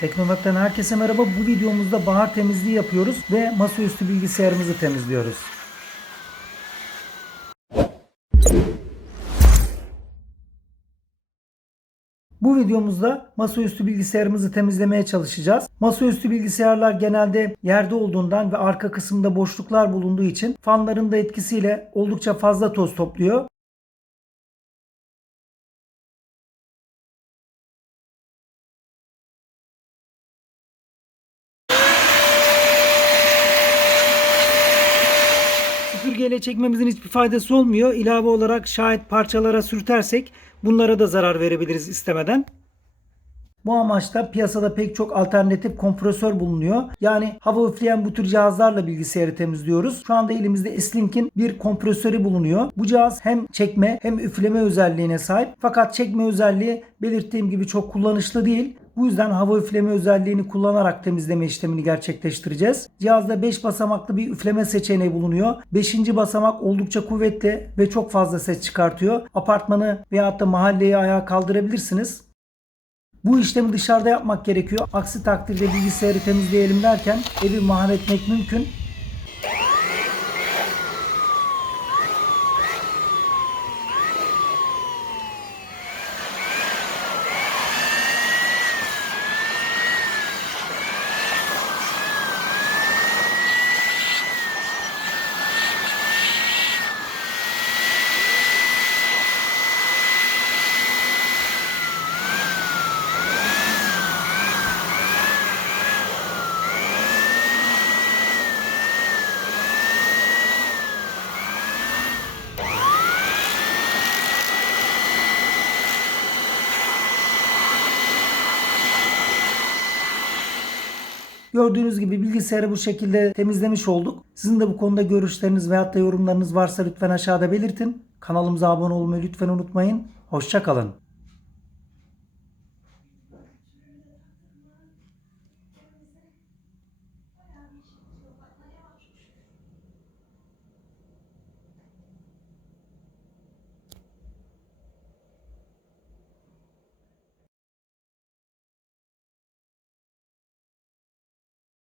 Teknomat'tan herkese merhaba. Bu videomuzda bahar temizliği yapıyoruz ve masaüstü bilgisayarımızı temizliyoruz. Bu videomuzda masaüstü bilgisayarımızı temizlemeye çalışacağız. Masaüstü bilgisayarlar genelde yerde olduğundan ve arka kısımda boşluklar bulunduğu için fanların da etkisiyle oldukça fazla toz topluyor. Süpürgeyle çekmemizin hiçbir faydası olmuyor. İlave olarak şayet parçalara sürtersek bunlara da zarar verebiliriz istemeden. Bu amaçla piyasada pek çok alternatif kompresör bulunuyor. Yani hava üfleyen bu tür cihazlarla bilgisayarı temizliyoruz. Şu anda elimizde Eslink'in bir kompresörü bulunuyor. Bu cihaz hem çekme hem üfleme özelliğine sahip. Fakat çekme özelliği belirttiğim gibi çok kullanışlı değil. Bu yüzden hava üfleme özelliğini kullanarak temizleme işlemini gerçekleştireceğiz. Cihazda 5 basamaklı bir üfleme seçeneği bulunuyor. 5. basamak oldukça kuvvetli ve çok fazla ses çıkartıyor. Apartmanı veyahut da mahalleyi ayağa kaldırabilirsiniz. Bu işlemi dışarıda yapmak gerekiyor. Aksi takdirde bilgisayarı temizleyelim derken evi mahvetmek mümkün. Gördüğünüz gibi bilgisayarı bu şekilde temizlemiş olduk. Sizin de bu konuda görüşleriniz veyahut da yorumlarınız varsa lütfen aşağıda belirtin. Kanalımıza abone olmayı lütfen unutmayın. Hoşçakalın.